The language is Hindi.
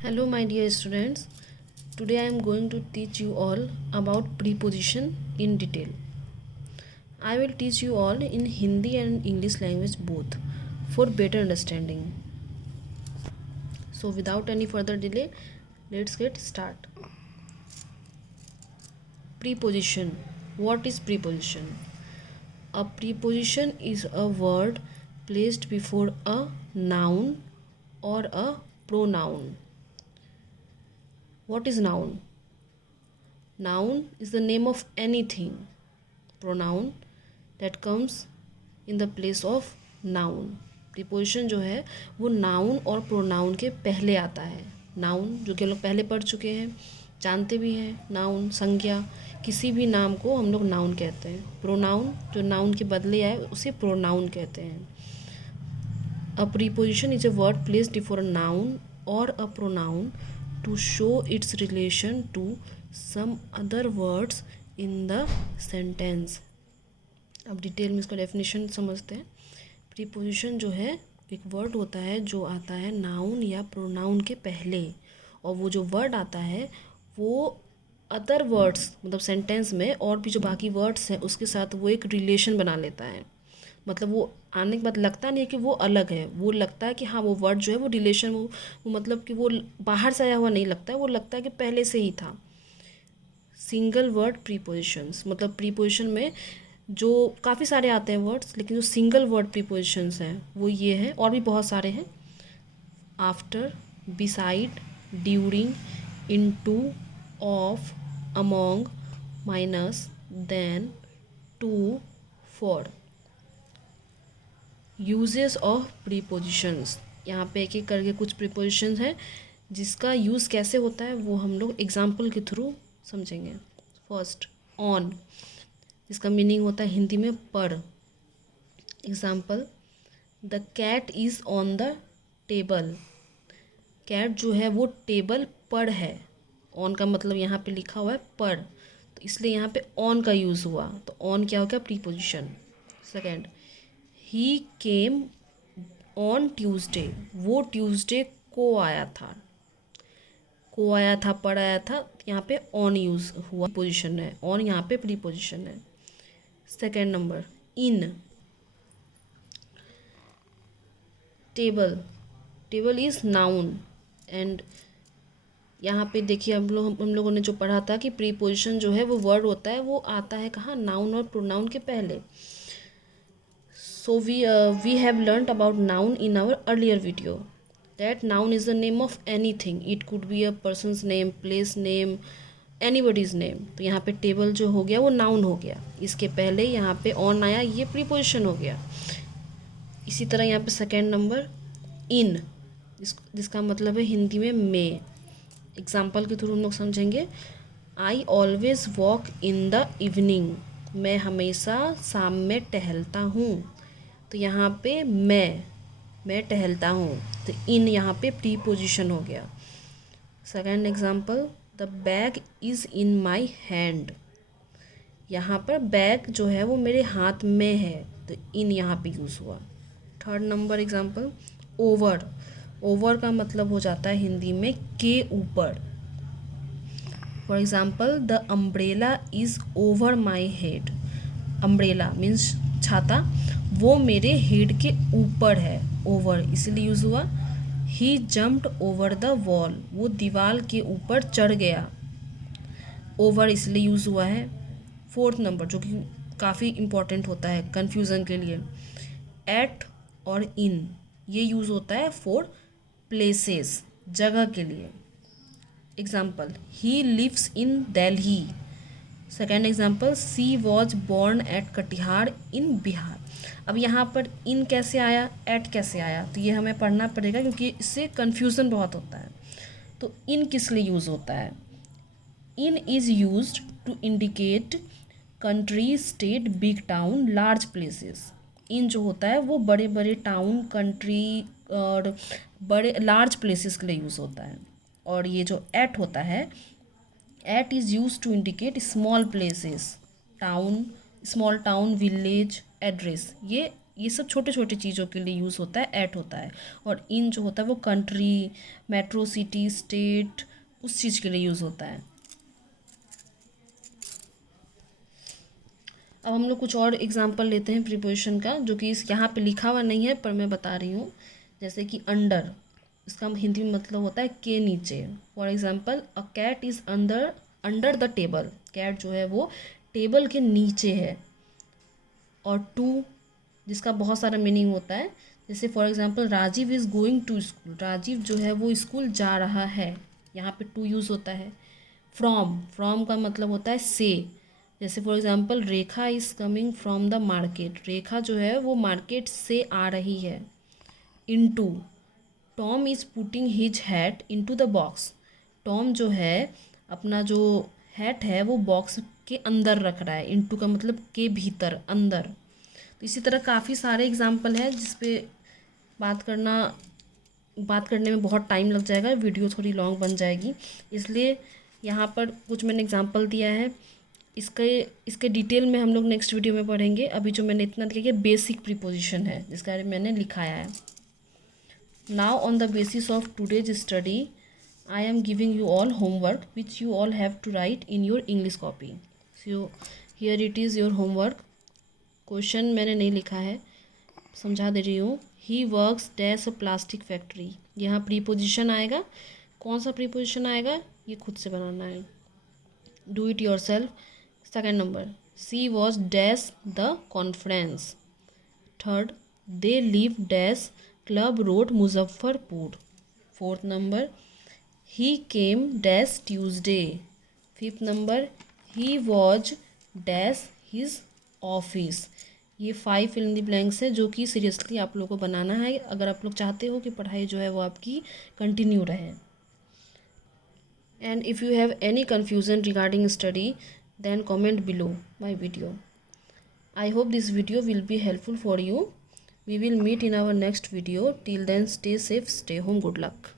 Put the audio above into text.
Hello, my dear students. Today I am going to teach you all about preposition in detail. I will teach you all in Hindi and English language both for better understanding. So, without any further delay, let's get start. Preposition. What is preposition? A preposition is a word placed before a noun or a pronoun. What is noun? Noun is the name of anything. Pronoun that comes in the place of noun. Preposition जो है वो नाउन और प्रोनाउन के पहले आता है. नाउन जो कि हम लोग पहले पढ़ चुके हैं, जानते भी हैं. नाउन संज्ञा, किसी भी नाम को हम लोग नाउन कहते हैं. प्रोनाउन जो नाउन के बदले आए उसे प्रोनाउन कहते हैं. A preposition is a word placed before a noun और a pronoun to show its relation to some other words in the sentence. अब डिटेल में इसका डेफिनेशन समझते हैं. प्रीपोजिशन जो है एक वर्ड होता है जो आता है नाउन या प्रोनाउन के पहले, और वो जो वर्ड आता है वो अदर वर्ड्स मतलब सेंटेंस में और भी जो बाकी वर्ड्स हैं उसके साथ वो एक रिलेशन बना लेता है. मतलब वो आने के बाद लगता नहीं है कि वो अलग है, वो लगता है कि हाँ वो वर्ड जो है वो रिलेशन वो मतलब कि वो बाहर से आया हुआ नहीं लगता है, वो लगता है कि पहले से ही था. सिंगल वर्ड प्रीपोजिशंस मतलब प्रीपोजिशन में जो काफ़ी सारे आते हैं वर्ड्स, लेकिन जो सिंगल वर्ड प्रीपोजिशंस हैं वो ये हैं, और भी बहुत सारे हैं. After, beside, during, into, of, among, minus, then, to, for. Uses of prepositions. यहाँ पे एक एक करके कुछ प्रीपोजिशंस हैं जिसका यूज़ कैसे होता है वो हम लोग एग्जाम्पल के थ्रू समझेंगे. फर्स्ट, ऑन, जिसका मीनिंग होता है हिंदी में पर. Example, the cat is on the table. Cat जो है वो टेबल पर है. ऑन का मतलब यहाँ पे लिखा हुआ है पर, तो इसलिए यहाँ पे ऑन का यूज़ हुआ. तो ऑन क्या हो गया? Preposition. Second, he came on Tuesday. वो ट्यूसडे को आया था. को आया था, पर आया था, यहाँ पे ऑन यूज़ हुआ. पोजीशन है ऑन, यहाँ पे प्रीपोजिशन है. Second number, in. Table, table is noun. And यहाँ पे देखिए हम लोगों ने जो पढ़ा था कि प्रीपोजिशन जो है वो वर्ड होता है वो आता है कहाँ? नाउन और प्रोनाउन के पहले. So we have learnt about noun in our earlier video. That noun is the name of anything. It could be a person's name, place name, anybody's name. तो यहाँ पे टेबल जो हो गया वो नाउन हो गया. इसके पहले यहाँ पे ऑन आया, ये प्रीपोजिशन हो गया. इसी तरह यहाँ पे सेकेंड नंबर इन, जिसका मतलब है हिंदी में में. एग्जाम्पल के थ्रू हम लोग समझेंगे. I always walk in the evening. मैं हमेशा शाम में टहलता हूँ. तो यहाँ पे मैं टहलता हूँ, तो इन यहाँ पे प्रीपोजिशन हो गया. Second example, the bag is in my hand. यहाँ पर बैग जो है वो मेरे हाथ में है, तो इन यहाँ पे यूज़ हुआ. Third number example, over. Over का मतलब हो जाता है हिंदी में के ऊपर. For example, the umbrella is over my head. Umbrella means छाता, वो मेरे हेड के ऊपर है. ओवर इसलिए यूज़ हुआ. ही जम्प्ड ओवर द वॉल. वो दीवार के ऊपर चढ़ गया. ओवर इसलिए यूज़ हुआ है. फोर्थ नंबर जो कि काफ़ी इम्पॉर्टेंट होता है कन्फ्यूज़न के लिए, एट और इन. ये यूज़ होता है फॉर प्लेसेस, जगह के लिए. Example, he lives in Delhi. Second example, she was born at Katihar in Bihar. अब यहाँ पर इन कैसे आया, एट कैसे आया, तो ये हमें पढ़ना पड़ेगा क्योंकि इससे कन्फ्यूज़न बहुत होता है. तो इन किस लिए यूज़ होता है? In is used to indicate country, state, big town, large places. In जो होता है वो बड़े बड़े टाउन, कंट्री और बड़े लार्ज प्लेसेस के लिए यूज़ होता है. और ये जो एट होता है, at is use to indicate small places, town, small town, village, address. ये ये सब छोटे छोटे चीज़ों के लिए यूज़ होता है, एट होता है। और इन जो होता है वो कंट्री, मेट्रो, सिटी, स्टेट, उस चीज़ के लिए यूज़ होता है। अब हम लोग कुछ और एग्जांपल लेते हैं प्रीपोजिशन का, जो कि इस यहाँ पे लिखा हुआ नहीं है पर मैं बता रही हूँ। जैसे कि अंडर, इसका हिंदी में मतलब होता है के नीचे। For example, a cat is under under the table. Cat जो है वो टेबल के नीचे है। और टू, जिसका बहुत सारा मीनिंग होता है। जैसे for example, Rajeev is going to school. Rajeev जो है वो स्कूल जा रहा है, यहाँ पे टू यूज़ होता है। फ्रॉम का मतलब होता है से। जैसे for example, Rekha is coming from the market. Rekha जो है वो मार्केट से आ रही है। Into, Tom is putting his hat into the box. Tom जो है अपना जो हैट है वो बॉक्स के अंदर रख रहा है। इनटू का मतलब के भीतर, अंदर। तो इसी तरह काफ़ी सारे एग्जाम्पल हैं जिस पे बात करने में बहुत टाइम लग जाएगा, वीडियो थोड़ी लॉन्ग बन जाएगी। इसलिए यहाँ पर कुछ मैंने एग्जाम्पल दिया है। इसके डिटेल में हम लोग नेक्स्ट वीडियो में पढ़ेंगे। अभी जो मैंने इतना दिया कि बेसिक प्रीपोजिशन है जिसका मैंने लिखाया है। Now on the basis of today's study I am giving you all homework which you all have to write in your English copy. So here it is your homework. Question मैंने नहीं लिखा है, समझा दे रही हूँ। He works dash a plastic factory. यहाँ प्रीपोजिशन आएगा। कौन सा प्रीपोजिशन आएगा ये खुद से बनाना है, do it yourself. Second number, she was dash the conference. Third, they live dash club road Muzaffarpur. Fourth number, he came dash Tuesday. Fifth number, he was dash his office। ये 5 fill in the blanks है जो कि सीरियसली आप लोगों को बनाना है अगर आप लोग चाहते हो कि पढ़ाई जो है वो आपकी कंटिन्यू रहे। And if you have any confusion regarding study then comment below my video. I hope this video will be helpful for you. We will meet in our next video. Till then, stay safe, stay home, good luck.